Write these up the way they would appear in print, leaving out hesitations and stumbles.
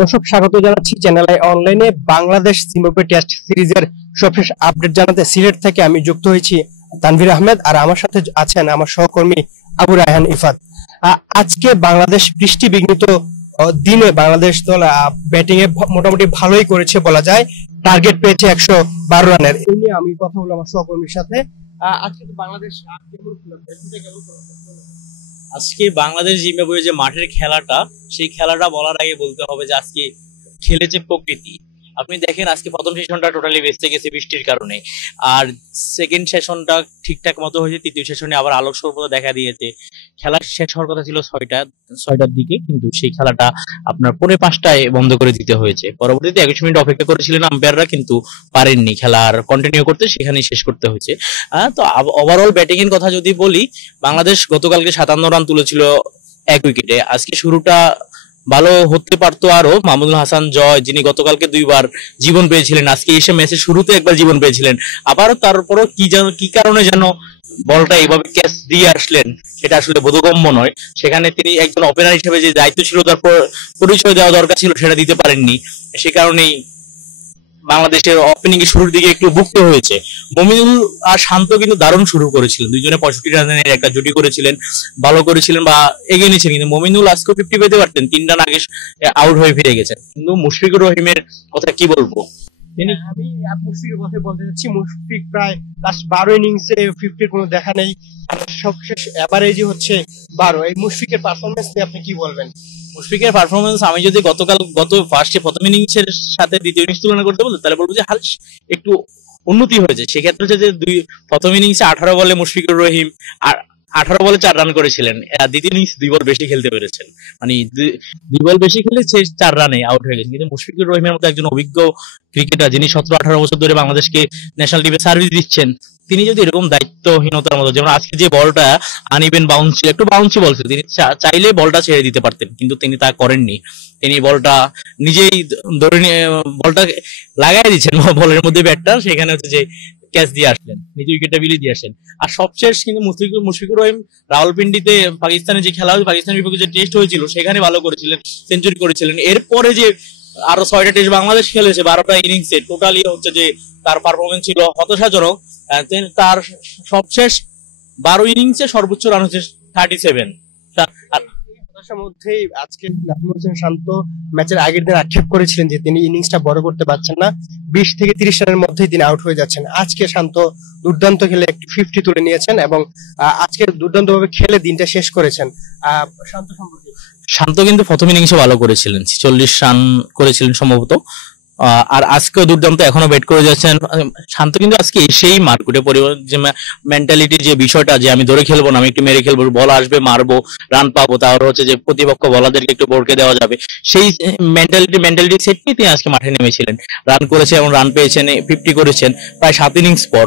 দর্শক, স্বাগত জানাচ্ছি চ্যানেল অনলাইনে বাংলাদেশ জিম্বাবুয়ে টেস্ট সিরিজের সবশেষ আপডেট জানাতে সিলেট থেকে আমি যুক্ত হয়েছি তানভীর আহমেদ, আর আমার সাথে আছেন আমার সহকর্মী আবু রায়হান ইফাত। আজকে বাংলাদেশ বৃষ্টি বিঘ্নিত দিনে বাংলাদেশ দল ব্যাটিং এ মোটামুটি ভালোই করেছে বলা যায়। টার্গেট পেয়েছে 112 রানের। এই নিয়ে আমি কথা বললাম আমার সহকর্মীর সাথে। আজকে তো বাংলাদেশ আজকে বাংলাদেশ জিম্বাবুয়ে যে মাঠের খেলাটা, সেই খেলাটা বলার আগে বলতে হবে যে আজকে খেলেছে প্রকৃতি। আপনি দেখেন আজকে প্রথম সেশনটা টোটালি বেঁচে গেছে বৃষ্টির কারণে, আর সেকেন্ড সেশনটা ঠিকঠাক মতো হয়েছে। তৃতীয় সেশনে আবার আলোক স্বল্পতা দেখা দিয়েছে। খেলা শেষ হওয়ার কথা ছিল 6টার দিকে, কিন্তু সেই খেলাটা আপনার 4:45টায় বন্ধ করে দিতে হয়েছে। পরবর্তীতে 21 মিনিট অপেক্ষা করেছিলেন আম্পায়াররা, কিন্তু পারেননি খেলার কন্টিনিউ করতে, সেখানেই শেষ করতে হয়েছে। তো ওভারঅল ব্যাটিং এর কথা যদি বলি, বাংলাদেশ গতকালকে 57 রান তুলেছিল 1 উইকেটে। আজকে শুরুটা ভালো হতে পারতো আরো। মাহমুদুল হাসান জয়, যিনি গতকালকে 2বার জীবন পেয়েছিলেন, আজকে এসে ম্যাচের শুরুতে একবার জীবন পেয়েছিলেন। আবারও তারপরও কি কারণে যেন বলটা এইভাবে ক্যাচ দিয়ে আসলেন, সেটা আসলে বোধগম্য নয়। সেখানে তিনি একজন ওপেনার হিসেবে যে দায়িত্ব ছিল, তার পরিচয় দেওয়া দরকার ছিল, সেটা দিতে পারেননি। সে কারণেই বাংলাদেশের ওপেনিং এর শুরুর দিকে একটু ভুগতে হয়েছে। মমিনুল আর শান্ত কিন্তু দারুণ শুরু করেছিলেন, দুইজনে 65 রানের একটা জুটি করেছিলেন, ভালো করেছিলেন বা এগিয়ে নিয়েছিলেন। কিন্তু মমিনুল আজকে 50 পেতে পারতেন, 3 রান আগে আউট হয়ে ফিরে গেছেন। কিন্তু মুশফিকুর রহিমের কথা কি বলবো, আমি মুশফিকের কথা বলতে চাচ্ছি। মুশফিক প্রায় লাস্ট 12 ইনিংসে 50 কোনো দেখা নেই, সবশেষ এভারেজই হচ্ছে 12। এই মুশফিকের পারফরমেন্স নিয়ে আপনি কি বলবেন? মুশফিকের পারফরমেন্স আমি যদি প্রথম ইনিংসের সাথে দ্বিতীয় ইনিংস তুলনা করতে বলতে, তাহলে বলবো যে একটু উন্নতি হয়েছে। সেক্ষেত্রে হচ্ছে যে প্রথম ইনিংসে 18 বলে মুশফিকুর রহিম আর 18 বলে 4 রান করেছিলেন। দ্বিতীয় ইনিংস 2 বল বেশি খেলতে পেরেছেন, মানে 2 বল বেশি খেলে 4 রানে আউট হয়ে গেছেন। কিন্তু মুশফিকুর রহিমের মতো একজন অভিজ্ঞ ক্রিকেটার, যিনি 17-18 বছর ধরে বাংলাদেশকে ন্যাশনাল টিমে সার্ভিস দিচ্ছেন, তিনি যদি এরকম দায়িত্বহীনতার মতো, যেমন আজকে যে বলটা আনইভেন বাউন্সি, একটু বাউন্সি বল ছিল, তিনি চাইলে বলটা ছেড়ে দিতে পারতেন, কিন্তু তিনি তা করেননি। তিনি বলটা নিজেই ধরে নিয়ে বলটা লাগাই দিচ্ছেন বলের মধ্যে ব্যাটটা, সেখানে হচ্ছে যে ক্যাচ দিয়ে আসলেন, নিজে উইকেটটা বিলিয়ে দিয়ে আসেন। আর সবশেষ কিন্তু মুশফিকুর রহিম রাওয়ালপিন্ডিতে পাকিস্তানের যে খেলা, পাকিস্তানের বিপক্ষে যে টেস্ট হয়েছিল, সেখানে ভালো করেছিলেন, সেঞ্চুরি করেছিলেন। এরপরে যে আরো 6টা টেস্ট বাংলাদেশ খেলেছে 12টা ইনিংসে, টোটালি হচ্ছে যে তার পারফরমেন্স ছিল হতাশাজনক। তার সবশেষ 12 ইনিংসে সর্বোচ্চ রান হচ্ছে 37। মধ্যেই আজকে নাজমুল হোসেন শান্ত ম্যাচের আগের দিন আক্ষেপ করেছিলেন যে তিনি ইনিংসটা বড় করতে পারছেন না, 20 থেকে 30 রানের মধ্যেই তিনি আউট হয়ে যাচ্ছেন। আজকে শান্ত দুর্দান্ত খেলে একটি 50 তুলে নিয়েছেন এবং আজকে দুর্দান্ত ভাবে খেলে দিনটা শেষ করেছেন। শান্ত কিন্তু প্রথম ইনিংসে ভালো করেছিলেন, 46 রান করেছিলেন সম্ভবত। আর আজকেও দুর্দান্ত এখনো ব্যাট করে যাচ্ছেন শান্ত। কিন্তু আজকে এসেই মারকুটে পরিবার যে মেন্টালিটি, যে বিষয়টা যে আমি ধরে খেলবো না, আমি একটু মেরে খেলবো, বল আসবে মারবো, রান পাবো, তাহলে হচ্ছে যে প্রতিপক্ষ বলাদেরকে একটু বরকে দেওয়া যাবে, সেই মেন্টালিটি সেট নিয়ে তিনি আজকে মাঠে নেমেছিলেন। রান করেছে এবং রান পেয়েছেন, 50 করেছেন প্রায় 7 ইনিংস পর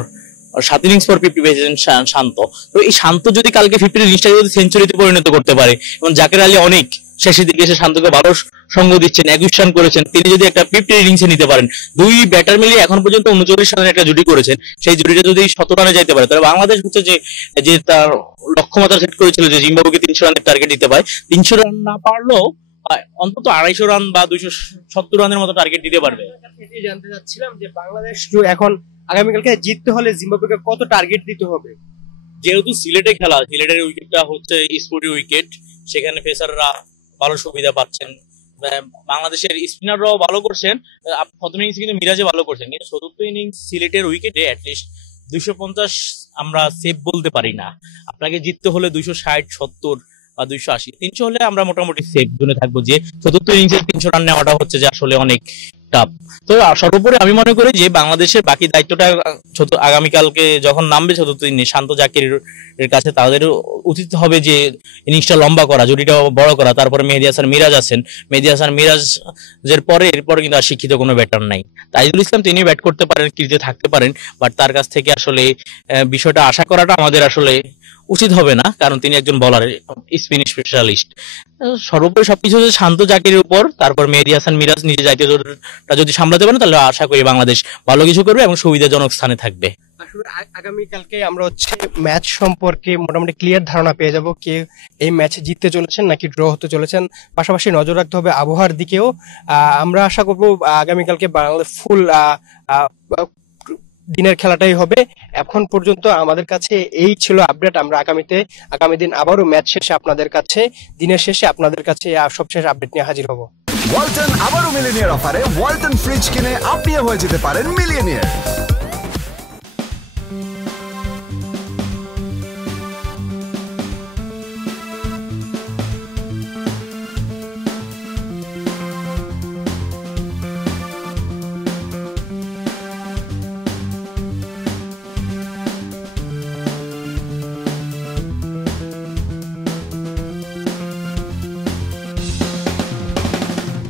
50 পেয়েছেন শান্ত। তো এই শান্ত যদি কালকে 50 ইনিংসটাকে যদি সেঞ্চুরিতে পরিণত করতে পারে, এবং জাকের আলী অনেক শেষের দিকে এসে শান্তকে ভালো সঙ্গ দিচ্ছেন, 21 রান করেছেন, তিনি যদি একটা 50 ইনিংসে নিতে পারেন, দুই ব্যাটার মিলিয়ে এখন পর্যন্ত 39 রানের একটা জুটি করেছেন, সেই জুটিটা যদি 17 রানে যাইতে পারে, তাহলে বাংলাদেশ হচ্ছে যে তার লক্ষ্যমাত্রা সেট করেছিল যে জিম্বাবুয়েকে 300 রানের টার্গেট দিতে পারে, 300 রান না পারলেও অন্তত 250 রান বা 270 রানের মতো টার্গেট দিতে পারবে। জানতে চাচ্ছিলাম যে বাংলাদেশ এখন আগামীকালকে জিততে হলে জিম্বাবুয়েকে কত টার্গেট দিতে হবে? যেহেতু সিলেটে খেলা, সিলেটের উইকেটটা হচ্ছে স্পোর্টি উইকেট, সেখানে পেসাররা ভালো সুবিধা পাচ্ছেন। বাংলাদেশের স্পিনাররাও ভালো করছেন। প্রথম ইনিংস কিন্তু মিরাজে ভালো করছেন, কিন্তু চতুর্থ ইনিংস সিলেটের উইকেটে অ্যাটলিস্ট 250 আমরা সেভ বলতে পারি না। আপনাকে জিততে হলে 260, 70 বা 280, 300 হলে আমরা মোটামুটি সেফ জোনে থাকবো। যে চতুর্থ ইনিংসে 300 রান নেওয়াটা হচ্ছে যে আসলে অনেক টাফ। তো সর্বোপরি আমি মনে করি যে বাংলাদেশের বাকি দায়িত্বটা আগামীকালকে যখন নামবে চতুর্থ ইনিংস, শান্ত জাকির এর কাছে তাদের উচিত হবে যে ইনিংসটা লম্বা করা, জুটিটা বড় করা। তারপরে মেহেদী হাসান মিরাজ আছেন, মেহেদী হাসান মিরাজের পরে এরপরে কিন্তু আর শিক্ষিত কোনো ব্যাটার নাই। তাইজুল ইসলাম তিনি ব্যাট করতে পারেন, ক্রিজে থাকতে পারেন, বাট তার কাছ থেকে আসলে বিষয়টা আশা করাটা আমাদের আসলে উচিত হবে না, কারণ তিনি একজন বলার স্পিন স্পেশালিস্ট। সর্বোপরি সবকিছু হচ্ছে শান্ত জাকিরের উপর, তারপর মেহেদী হাসান মিরাজ নিজে জাতীয় দলটা যদি সামলাতে পারেন তাহলে আশা করি বাংলাদেশ ভালো কিছু করবে এবং সুবিধাজনক স্থানে থাকবে। আসলে আগামীকালকে আমরা হচ্ছে ম্যাচ সম্পর্কে মোটামুটি ক্লিয়ার ধারণা পেয়ে যাব, কে এই ম্যাচ জিততে চলেছেন নাকি ড্র হতে চলেছেন। পাশাপাশি নজর রাখতে হবে আবহাওয়ার দিকেও। আমরা আশা করব আগামীকালকে বাংলাদেশ ফুল দিনের খেলাটাই হবে। এখন পর্যন্ত আমাদের কাছে এই ছিল আপডেট। আমরা আগামী দিন আবারও ম্যাচ শেষে আপনাদের কাছে, দিনের শেষে আপনাদের কাছে সবশেষ আপডেট নিয়ে হাজির হব। ওয়ালটন আবারও মিলিনিয়ার অফারে ওয়ালটন ফ্রিজ কিনে আপনিও হয়ে যেতে পারেন মিলিয়নিয়ার।